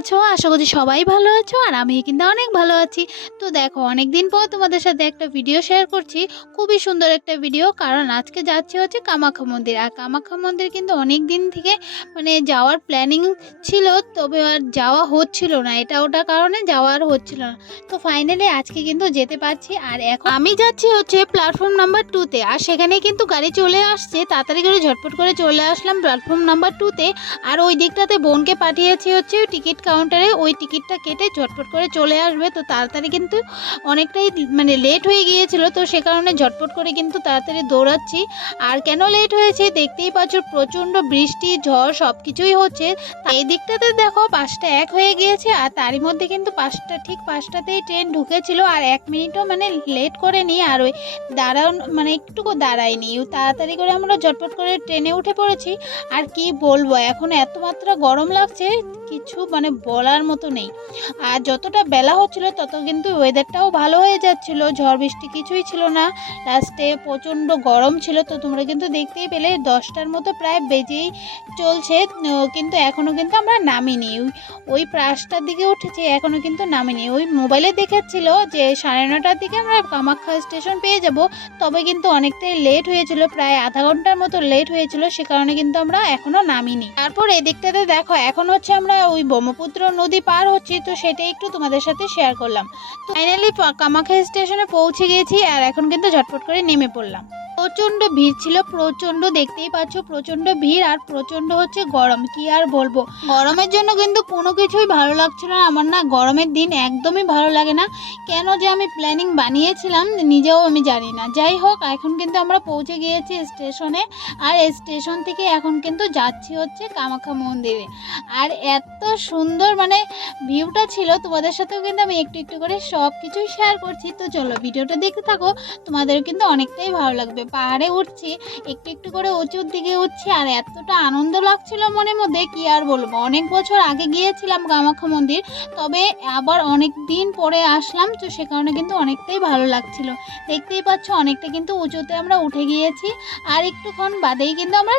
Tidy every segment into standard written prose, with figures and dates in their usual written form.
আছো? আশা করছি সবাই ভালো আছো আর আমি কিন্তু অনেক ভালো আছি। তো দেখো অনেকদিন পর তোমাদের সাথে একটা ভিডিও শেয়ার করছি। খুবই সুন্দর একটা ভিডিও, কারণ আজকে যাচ্ছি হচ্ছে কামাখ্যা মন্দির। আর কামাখ্যা মন্দির কিন্তু অনেক দিন থেকে যাওয়ার প্ল্যানিং ছিল, তবে আর যাওয়া হচ্ছিল না, এটা ওটার কারণে যাওয়া আর হচ্ছিল না। তো ফাইনালি আজকে কিন্তু যেতে পারছি। আর এখন আমি যাচ্ছি হচ্ছে প্ল্যাটফর্ম নাম্বার 2-তে। আর সেখানে কিন্তু গাড়ি চলে আসছে, তাড়াতাড়ি করে ঝটপট করে চলে আসলাম প্ল্যাটফর্ম নাম্বার 2-তে। আর ওই দিকটাতে বোনকে পাঠিয়েছি হচ্ছে টিকিট কাউন্টারে, ওই টিকিটটা কেটে ঝটপট করে চলে আসবে। তো তাড়াতাড়ি কিন্তু অনেকটাই লেট হয়ে গিয়েছিল, তো সে কারণে ঝটপট করে কিন্তু তাড়াতাড়ি দৌড়াচ্ছি। আর কেন লেট হয়েছে দেখতেই পাচ্ছ, প্রচণ্ড বৃষ্টি ঝড় সব কিছুই হচ্ছে। এই দিকটাতে দেখো 5টা 1 হয়ে গিয়েছে, আর তারই মধ্যে কিন্তু ঠিক 5টাতেই ট্রেন ঢুকেছিল। আর 1 মিনিটও লেট করেনি, আর ওই একটুকু দাঁড়ায়নি। তাড়াতাড়ি করে আমরা ঝটপট করে ট্রেনে উঠে পড়েছি। আর কি বলবো, এখন এত মাত্রা গরম লাগছে, কিছু বলার মতো নেই। আর যতটা বেলা হচ্ছিল তত কিন্তু ওয়েদারটাও ভালো হয়ে যাচ্ছিল, ঝড় বৃষ্টি কিছুই ছিল না। লাস্টে প্রচণ্ড গরম ছিল। তো তোমরা কিন্তু দেখতেই পেলে 10টার মতো প্রায় বেজেই চলছে, কিন্তু এখনও কিন্তু আমরা নামিনি। ওই 5টার দিকে উঠেছি, এখনও কিন্তু নামিনি। ওই মোবাইলে দেখাচ্ছিল যে 9:30টার দিকে আমরা কামাখ্যা স্টেশন পেয়ে যাব, তবে কিন্তু অনেকটাই লেট হয়েছিল, প্রায় আধা ঘন্টার মতো লেট হয়েছিল, সে কারণে কিন্তু আমরা এখনো নামিনি। তারপর এদিকটাতে দেখো এখন হচ্ছে আমরা ওই ব্রহ্মপুত্র নদী পার হচ্ছি, তো সেটাই একটু তোমাদের সাথে শেয়ার করলাম। তো ফাইনালি কামাখ্যা স্টেশনে পৌঁছে গেছি, আর এখন কিন্তু ঝটপট করে নেমে পড়লাম। প্রচণ্ড ভিড় ছিল, প্রচণ্ড, দেখতেই পাচ্ছ প্রচণ্ড ভিড়, আর প্রচণ্ড হচ্ছে গরম, কি আর বলবো। গরমের জন্য কিন্তু কোনো কিছুই ভালো লাগছিল না আমার। না, গরমের দিন একদমই ভালো লাগে না। কেন যে আমি প্ল্যানিং বানিয়েছিলাম নিজেও আমি জানি না। যাই হোক, এখন কিন্তু আমরা পৌঁছে গিয়েছি স্টেশনে। আর স্টেশন থেকে এখন কিন্তু যাচ্ছি হচ্ছে কামাখ্যা মন্দিরে। আর এত সুন্দর ভিউটা ছিল, তোমাদের সাথেও কিন্তু আমি একটু একটু করে সব কিছুই শেয়ার করছি। তো চলো ভিডিওটা দেখতে থাকো, তোমাদের কিন্তু অনেকটাই ভালো লাগবে। পাহাড়ে উঠছি, একটু একটু করে উঁচুর দিকে উঠছি, আর এতটা আনন্দ লাগছিল মনের মধ্যে, কি আর বলবো। অনেক বছর আগে গিয়েছিলাম কামাখ্যা মন্দির, তবে আবার অনেক দিন পরে আসলাম, তো সে কারণে কিন্তু অনেকটাই ভালো লাগছিল। দেখতেই পাচ্ছ অনেকটা কিন্তু উঁচুতে আমরা উঠে গিয়েছি, আর একটুক্ষণ বাদেই কিন্তু আমরা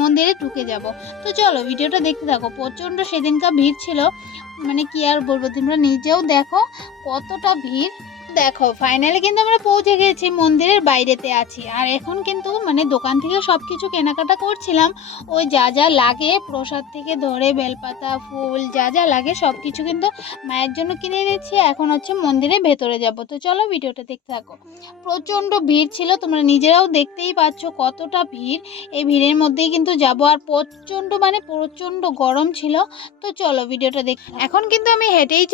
মন্দিরে ঢুকে যাব। তো চলো ভিডিওটা দেখতে থাকো। প্রচণ্ড সেদিনকার ভিড় ছিল, কি আর বলবো, তোমরা নিজেও দেখো কতটা ভিড়। দেখো ফাইনালি কিন্তু আমরা পৌঁছে গেছি, মন্দিরের বাইরেতে আছি। আর এখন কিন্তু দোকান থেকে সব কিছু কেনাকাটা করছিলাম। ওই যা যা লাগে, প্রসাদ থেকে ধরে বেলপাতা, ফুল, যা যা লাগে সব কিছু কিন্তু মায়ের জন্য কিনে নিচ্ছি। এখন হচ্ছে মন্দিরের ভেতরে যাব। তো চলো ভিডিওটা দেখতে থাকো। প্রচণ্ড ভিড় ছিল, তোমরা নিজেরাও দেখতেই পাচ্ছ কতটা ভিড়। এই ভিড়ের মধ্যেই কিন্তু যাব। আর প্রচণ্ড প্রচণ্ড গরম ছিল। তো চলো ভিডিওটা দেখ। এখন কিন্তু আমি হেঁটেই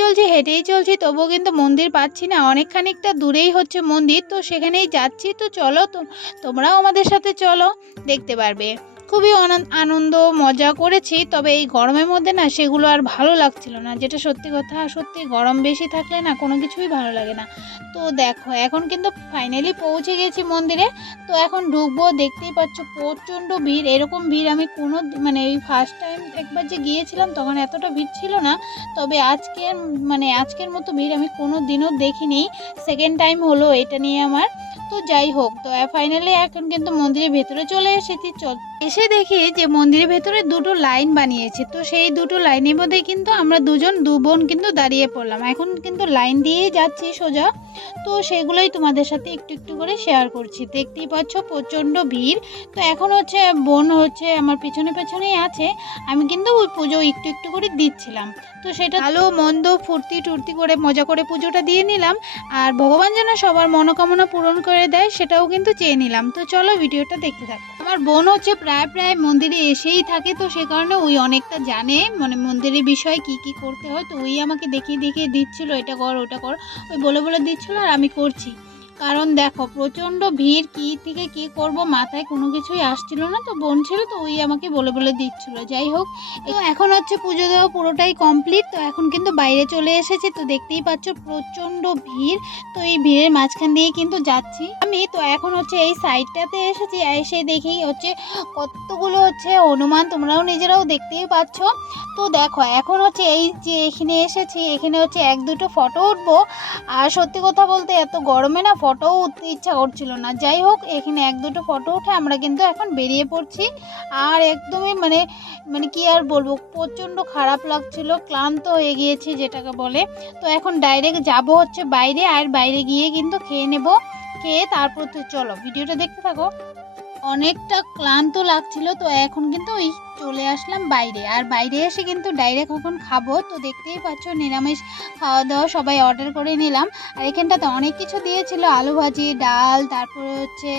চলছি, তবুও কিন্তু মন্দির পাচ্ছি না। অনেকখানিকটা দূরেই হচ্ছে মন্দির, তো সেখানেই যাচ্ছি। তো চলো তোমরাও আমাদের সাথে চলো, দেখতে পারবে। খুবই আনন্দ মজা করেছি, তবে এই গরমের মধ্যে না সেগুলো আর ভালো লাগছিল না, যেটা সত্যি কথা। সত্যি গরম বেশি থাকলে না কোনো কিছুই ভালো লাগে না। তো দেখো এখন কিন্তু ফাইনালি পৌঁছে গেছি মন্দিরে। তো এখন ঢুকবো, দেখতেই পাচ্ছ প্রচণ্ড ভিড়। এরকম ভিড় আমি কোনো এই ফার্স্ট টাইম একবার যে গিয়েছিলাম তখন এতটা ভিড় ছিল না, তবে আজকের মতো ভিড় আমি কোনো দিনও দেখিনি। সেকেন্ড টাইম হলো এটা নিয়ে আমার। তো যাই হোক, তো ফাইনালি এখন কিন্তু মন্দিরের ভেতরে চলে এসেছি। এসে দেখি যে মন্দিরের ভেতরে দুটো লাইন বানিয়েছে, তো সেই দুটো লাইনের মধ্যে কিন্তু আমরা দু বোন কিন্তু দাঁড়িয়ে পড়লাম। এখন কিন্তু লাইন দিয়েই যাচ্ছি সোজা। তো সেগুলোই তোমাদের সাথে একটু একটু করে শেয়ার করছি। দেখতেই পাচ্ছ প্রচণ্ড ভিড়। তো এখন হচ্ছে বোন হচ্ছে আমার পেছনে পেছনেই আছে, আমি কিন্তু ওই পুজো একটু একটু করে দিচ্ছিলাম। তো সেটা ভালো মন্দ ফুর্তি টুর্তি করে মজা করে পুজোটা দিয়ে নিলাম। আর ভগবান যেন সবার মনোকামনা পূরণ করে দেয় সেটাও কিন্তু চেয়ে নিলাম। তো চলো ভিডিওটা দেখতে থাকো। আমার বোন হচ্ছে প্রায় মন্দিরে এসেই থাকে, তো সে কারণে ওই অনেকটা জানে মন্দিরের বিষয়ে কি কি করতে হয়। তো ওই আমাকে দেখিয়ে দেখিয়ে দিচ্ছিল, এটা কর ওটা কর, ওই বলে দিচ্ছিল, আর আমি করছি। কারণ দেখো প্রচণ্ড ভিড়, কি থেকে কি করব মাথায় কোনো কিছুই আসছিল না। তো বোন ছিল, তো ওই আমাকে বলে দিচ্ছিল। যাই হোক, এখন হচ্ছে পুজো দেওয়া পুরোটাই কমপ্লিট। তো এখন কিন্তু বাইরে চলে এসেছি, তো দেখতেই পাচ্ছ প্রচণ্ড ভিড়। তো এই ভিড়ের মাঝখান দিয়ে কিন্তু যাচ্ছি আমি। তো এখন হচ্ছে এই সাইডটাতে এসেছি, এসে দেখি হচ্ছে কতগুলো হচ্ছে হনুমান, তোমরাও নিজেরাও দেখতেই পাচ্ছ। তো দেখো এখন হচ্ছে এই যে এখানে এসেছি, এখানে হচ্ছে 1-2টো ফটো উঠবো। আর সত্যি কথা বলতে এত গরমে না ফটোও উঠতে ইচ্ছা করছিল না। যাই হোক, এখানে এক দুটো ফটো উঠে আমরা কিন্তু এখন বেরিয়ে পড়ছি। আর একদমই মানে মানে কি আর বলবো, প্রচণ্ড খারাপ লাগছিল, ক্লান্ত হয়ে গিয়েছি যেটাকে বলে। তো এখন ডাইরেক্ট যাব হচ্ছে বাইরে, আর বাইরে গিয়ে কিন্তু খেয়ে নেব। খেয়ে তারপর তো চলো ভিডিওটা দেখতে থাকো। অনেকটা ক্লান্ত লাগছিল, তো এখন কিন্তু ওই চলে আসলাম বাইরে। আর বাইরে এসে কিন্তু ডাইরেক্ট এখন খাবো। তো দেখতেই পাচ্ছ নিরামিষ খাওয়া দাওয়া সবাই অর্ডার করে নিলাম। আর এখানটাতে অনেক কিছু দিয়েছিল, আলু ভাজি, ডাল, তারপরে হচ্ছে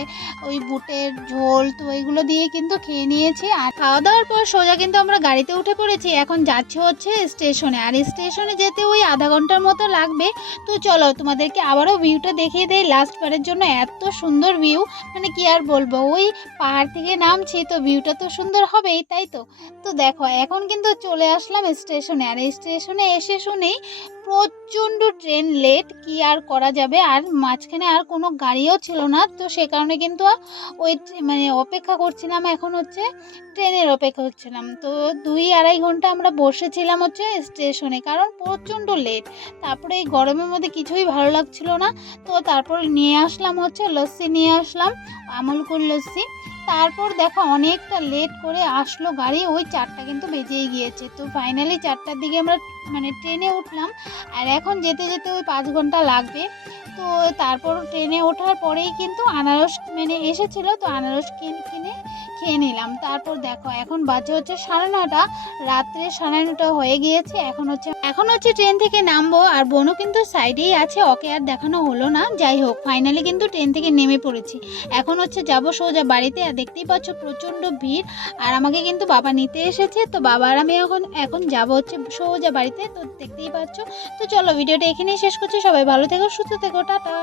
ওই বুটের ঝোল। তো এইগুলো দিয়ে কিন্তু খেয়ে নিয়েছি। আর খাওয়া দাওয়ার পর সোজা কিন্তু আমরা গাড়িতে উঠে পড়েছি। এখন যাচ্ছি হচ্ছে স্টেশনে। আর স্টেশনে যেতে ওই আধা ঘন্টার মতো লাগবে। তো চলো তোমাদেরকে আবারও ভিউটা দেখিয়ে দেই লাস্ট বারের জন্য। এত সুন্দর ভিউ, মানে কি আর বলবো, ওই পাহাড় থেকে নামছি তো ভিউটা তো সুন্দর হবেই, তাই তো। তো দেখো এখন কিন্তু চলে আসলাম স্টেশনে। আর এই স্টেশনে এসে শুনেই প্রচণ্ড ট্রেন লেট, কি আর করা যাবে। আর মাঝখানে আর কোনো গাড়িও ছিল না, তো সে কারণে কিন্তু ওই মানে অপেক্ষা করছিলাম। এখন হচ্ছে ট্রেনের অপেক্ষা করছিলাম। তো 2-2.5 ঘন্টা আমরা বসেছিলাম হচ্ছে স্টেশনে, কারণ প্রচণ্ড লেট। তারপরে এই গরমের মধ্যে কিছুই ভালো লাগছিল না। তো তারপর নিয়ে আসলাম হচ্ছে লস্যি, নিয়ে আসলাম আমুল কুল লস্যি। তারপর দেখো অনেকটা লেট করে আসলো গাড়ি, ওই 4টা কিন্তু বেজেই গিয়েছে। তো ফাইনালি 4টার দিকে আমরা মানে ট্রেনে উঠলাম। আর এখন যেতে যেতে ওই 5 ঘন্টা লাগবে। তো তারপর ট্রেনে ওঠার পরেই কিন্তু আনারস মানে এসেছিলো, তো আনারস কিনে খেয়ে নিলাম। তারপর দেখো এখন বাজে হচ্ছে 9:30, রাত্রে 9:30 হয়ে গিয়েছে। এখন হচ্ছে ট্রেন থেকে নামবো। আর বোনও কিন্তু সাইডেই আছে, ওকে আর দেখানো হলো না। যাই হোক ফাইনালি কিন্তু ট্রেন থেকে নেমে পড়েছি। এখন হচ্ছে যাব সোজা বাড়িতে। আর দেখতেই পাচ্ছ প্রচণ্ড ভিড়। আর আমাকে কিন্তু বাবা নিতে এসেছে। তো বাবা আর আমি এখন যাব হচ্ছে সোজা বাড়িতে। তো দেখতেই পাচ্ছ। তো চলো ভিডিওটা এখানেই শেষ করছি। সবাই ভালো থেকো, সুস্থ থেকো, টাটা।